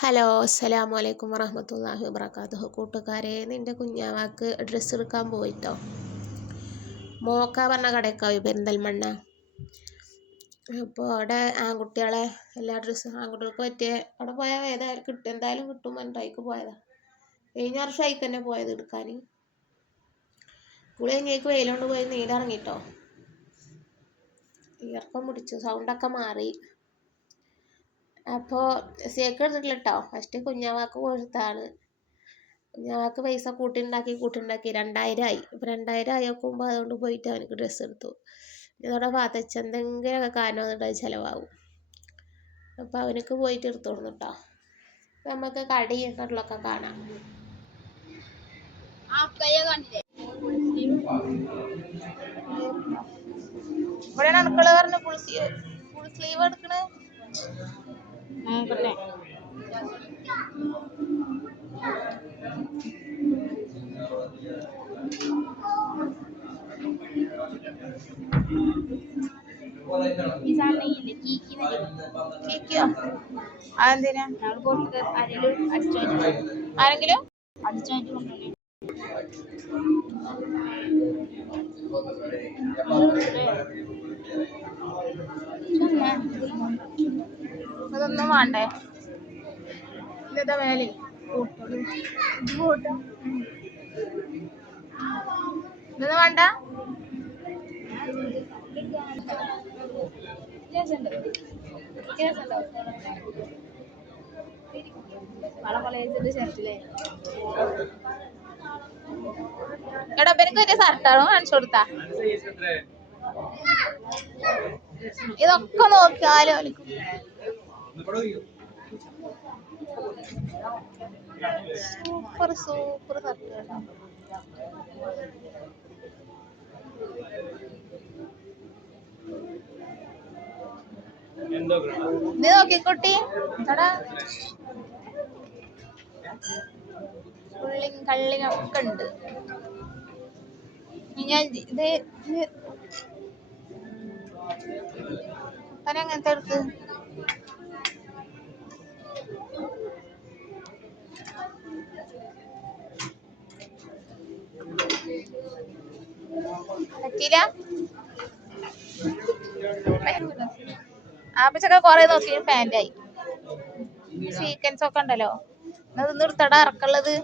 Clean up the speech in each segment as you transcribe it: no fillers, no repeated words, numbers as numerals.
Hello അസ്സലാമു അലൈക്കും വറഹ്മത്തുള്ളാഹി വബറകാതുഹു. കൂട്ടുകാരെ, നിൻ്റെ കുഞ്ഞാവാക്ക് ഡ്രസ്സ് എടുക്കാൻ പോയിട്ടോ. മോക്ക പറഞ്ഞ കടയ്ക്കാവി പെരിന്തൽമണ്ണ. അപ്പോൾ അവിടെ ആൺകുട്ടികളെ എല്ലാ ഡ്രസ്സും ആൺകുട്ടികൾക്ക് പറ്റിയ അവിടെ പോയാൽ എന്തായാലും കിട്ടും പറഞ്ഞിട്ട് പോയതാണ്. കഴിഞ്ഞ വർഷം അതിക്ക് തന്നെ പോയത് എടുക്കാൻ. കുളി കഴിഞ്ഞേക്ക് വെയിലുകൊണ്ട് പോയി നീരിറങ്ങിട്ടോ. ഇയർക്കം പിടിച്ചു, സൗണ്ടൊക്കെ മാറി. അപ്പോൾ സേക്ക് എടുത്തിട്ടില്ല കേട്ടോ. ഫസ്റ്റ് കുഞ്ഞാവാക്ക് കൊടുത്താണ്. കുഞ്ഞാവാക്ക് പൈസ കൂട്ടിണ്ടാക്കി 2000 ആയി. ഇപ്പോൾ 2000 ആയി നോക്കുമ്പോൾ അതുകൊണ്ട് പോയിട്ട് അവനക്ക് ഡ്രസ്സ് എടുത്തു. ഇതോടെ പാത്തച്ച് എന്തെങ്കിലുമൊക്കെ കാരണം വന്നിട്ട് അത് ചിലവാകും. അപ്പോൾ അവനക്ക് പോയിട്ട് എടുത്തു കൊടുന്നു കേട്ടോ. നമുക്ക് കടയും കടലൊക്കെ കാണാം. ഇവിടെ അടുക്കള പറഞ്ഞ ഫുൾ സ്ലീവ് എടുക്കണേ. അതെന്തിനാ ആരെങ്കിലും ഇതൊന്നും വേണ്ടേ? ഇതാ വേലി ഇതൊന്നും വേണ്ട. എടാ എനിക്ക് പറ്റിയ ഷർട്ടാണോ കാണിച്ചു കൊടുത്താ? ഇതൊക്കെ നോക്കിയാലോ സൂപ്പർ സൂപ്പർ ഷർട്ടുകളാ. ഇത് നോക്കിക്കുട്ടി, ഉള്ളിയും കള്ളിയും ഒക്കെ ഉണ്ട്. ഞാൻ ഇത് അങ്ങനത്തെ എടുത്ത് പറ്റിയില്ല. ആപ്പിച്ചൊക്കെ കൊറേ നോക്കി പാൻറ്റായി. സീക്വൻസ് ഒക്കെ ഉണ്ടല്ലോ. അത് നിർത്തടാ ഇറക്കുള്ളത്.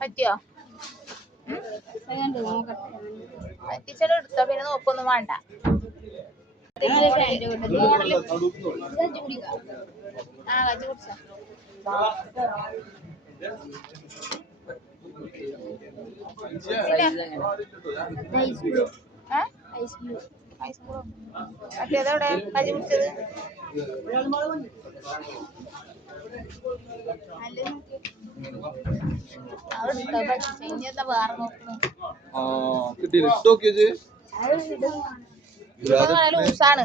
പറ്റിയോ? പറ്റിച്ചത് എടുത്തോ, പിന്നെ നോക്കൊന്നും വേണ്ട. ആ കജ്ജി കുടിച്ച മറ്റേതോടെ കജ്ജി കുടിച്ചത്. വേറെ നോക്കുന്നു. ലൂസാണ്.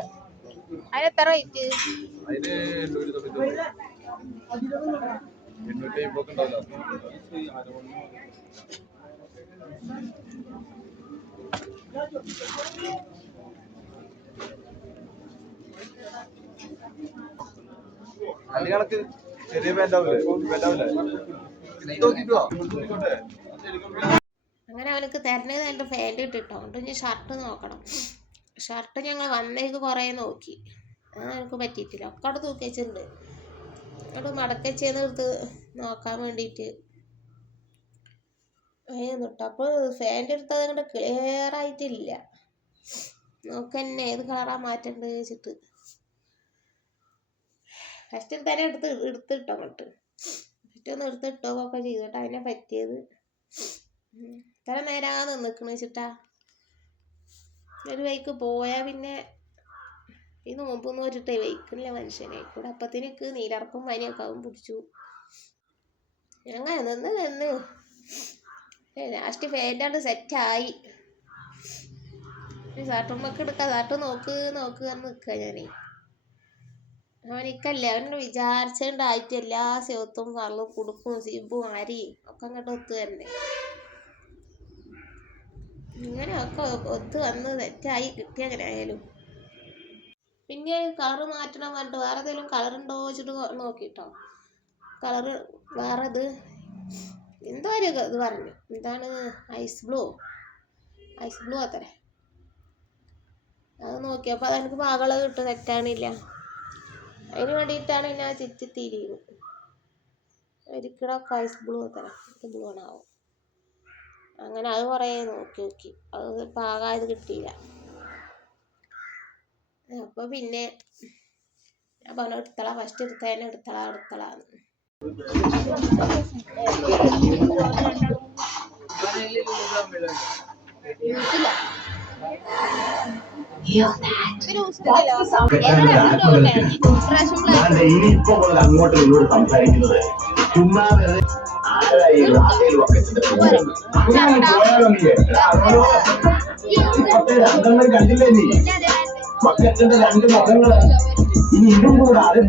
അതിന് എത്ര റേറ്റ്? അങ്ങനെ അവനക്ക് തരണത് എൻ്റെ ഫാൻറ് ഇട്ടിട്ടോ. അതുകൊണ്ട് ഇനി ഷർട്ട് നോക്കണം. ഷർട്ട് ഞങ്ങൾ വന്നേക്ക് കുറേ നോക്കി, എനിക്ക് പറ്റിയിട്ടില്ല. ഒക്കെ അവിടെ തൂക്കി വെച്ചിട്ടുണ്ട്. അവിടെ മടക്കച്ചേന്ന് എടുത്ത് നോക്കാൻ വേണ്ടിയിട്ട് കേട്ടോ. അപ്പോൾ ഫാൻറ് എടുത്തത് അങ്ങോട്ട് ക്ലിയർ ആയിട്ടില്ല. നോക്കന്നെ ഏത് കളറാ മാറ്റേണ്ടത് വെച്ചിട്ട് ഫസ്റ്റ് തന്നെ എടുത്തിട്ടോ. അങ്ങോട്ട് ഫസ്റ്റ് ഒന്ന് എടുത്തിട്ടോക്കെ ചെയ്തോട്ടെ അതിനെ പറ്റിയത്. ഇത്ര നേരം നിൽക്കണ വെച്ചിട്ടാ. ഒരു വഴിക്ക് പോയാൽ പിന്നെ ഈ നോമ്പ് നോറ്റിട്ടേ വയ്ക്കണില്ല മനുഷ്യനെ കൂടെ. അപ്പത്തിനൊക്കെ നീരിറക്കും പനിയൊക്കെ ആവും പിടിച്ചു. അങ്ങനെ നിന്ന് ലാസ്റ്റ് ഫാൻ്റാണ്ട് സെറ്റായി. സാട്ടുമ്മക്ക് എടുക്കാം, സാട്ട് നോക്ക് എന്ന് നിൽക്കുക ഞാനേ. അവനിക്കല്ലേ അവൻ വിചാരിച്ചുണ്ടായിട്ട് എല്ലാ സെവത്തും കള്ളും കുടുക്കും സിബും അരിയും ഒക്കെ അങ്ങോട്ട് ഒത്തു തന്നെ. ഇങ്ങനെയൊക്കെ ഒത്തു വന്ന് സെറ്റായി കിട്ടി. അങ്ങനെ ആയാലും പിന്നെ കളറ് മാറ്റണം പറഞ്ഞിട്ട് വേറെ ഏതെങ്കിലും കളറുണ്ടോ വെച്ചിട്ട് നോക്കിട്ടോ. കളറ് വേറെ എന്തോ ഒരു ഇത് പറഞ്ഞു. എന്താണ് ഐസ് ബ്ലൂ അത്രേ. അത് നോക്കിയപ്പോൾ അതെനിക്ക് പാകള് കിട്ടും, തെറ്റാണില്ല. അതിന് വേണ്ടിയിട്ടാണ് ഞാൻ ചിറ്റിത്തിരിയുന്നത്. ഒരിക്കലൊക്കെ ഐസ് ബ്ലൂ അത്ര ബ്ലൂ ആണാവും. അങ്ങനെ അത് കുറേ നോക്കി അത് പാകായത് കിട്ടിയില്ല. അപ്പോൾ പിന്നെ ഞാൻ പറഞ്ഞു എടുത്തളാ, ഫസ്റ്റ് എടുത്തളാന്ന്. അങ്ങോട്ട് നിന്നോട് സംസാരിക്കുന്നത് ചുമ്മാ രണ്ടെണ്ണം കണ്ടില്ലേ നീ? മക്കത്തിന്റെ 2 മുഖങ്ങള് ഇനി ഇതും കൂടാതെ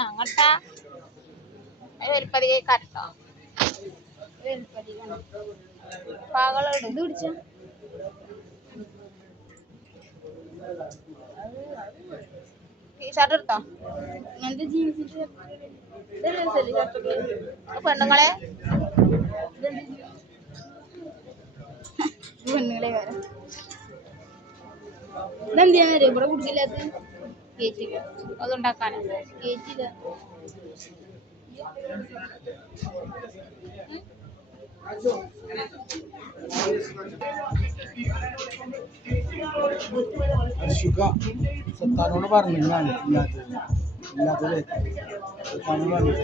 അങ്ങോട്ടാ വലിപ്പതികെ കട്ടോ പാകളോട് ഇത് പിടിച്ച ടീഷർട്ട് എടുത്തോ. ഇങ്ങനത്തെ ജീൻസിന്റെ പെണ്ണുങ്ങളെ കാര്യം ഇതെന്തിനാ ഇവിടെ കുടിക്കില്ലാത്ത കേറ്റില്ല. അതുണ്ടാക്കാനാ കേറ്റില്ല. സത്താനോട് പറഞ്ഞു ഞാൻ ഇല്ലാത്തത് സത്താനോട് പറഞ്ഞു.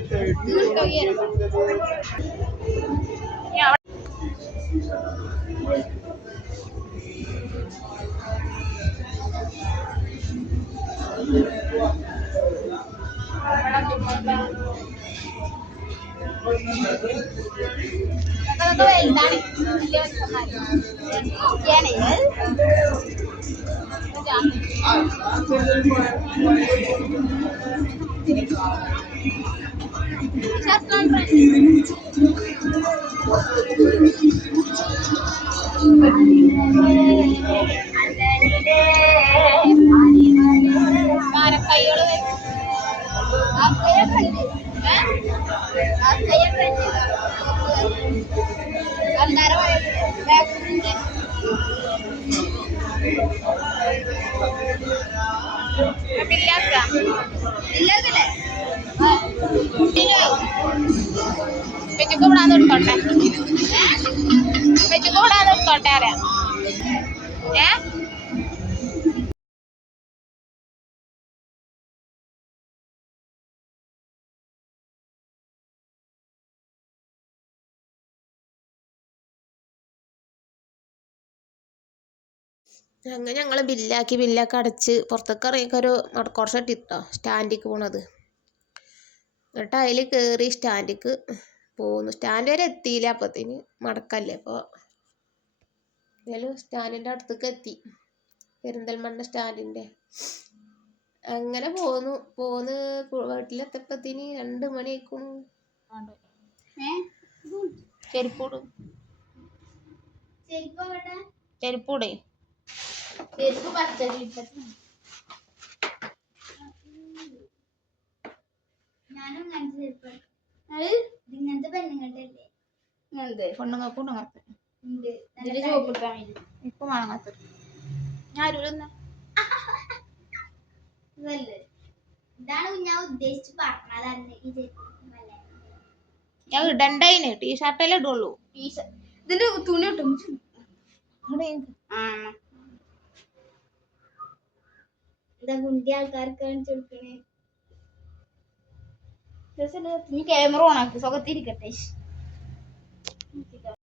അങ്ങനെ ഞങ്ങൾ ബില്ലൊക്കെ അടച്ച് പുറത്തൊക്കെ ഇറങ്ങിയൊക്കെ ഒരു മടക്കോർച്ച ഇട്ടോ സ്റ്റാൻഡിലേക്ക് പോണത്. എന്നിട്ട് അതിൽ കയറി സ്റ്റാൻഡിലേക്ക് പോകുന്നു. സ്റ്റാൻഡ് വരെ എത്തിയില്ല, അപ്പത്തിന് മടക്കല്ലേ. അപ്പോൾ ഏതായാലും സ്റ്റാൻഡിൻ്റെ അടുത്തേക്ക് എത്തി, പെരിന്തൽമണ്ണ സ്റ്റാൻഡിൻ്റെ. അങ്ങനെ പോന്ന് വീട്ടിലെത്തപ്പത്തിന് 2 മണിയായിക്കും. ചെരുപ്പൂടേ ചെരുപ്പ് പച്ചടി ഇങ്ങനത്തെ പെണ്ണുങ്ങൾക്കും അങ്ങനത്തെ ഇപ്പൊ വേണം. ഞാൻ ഇതല്ലേ ഇതാണ് ഞാൻ ഉദ്ദേശിച്ച് പറഞ്ഞത് ഇത് ഞാൻ ഇടണ്ടേന് ടീഷർട്ടല്ലേ ഇടുള്ളൂ. ഇതിന്റെ തുണി കിട്ടും ആ എന്താ കുണ്ടി ആൾക്കാർക്ക് കാണിച്ചു കൊടുക്കണേ ക്യാമറ ഓണാക്കി സുഖത്തിരിക്കട്ടെ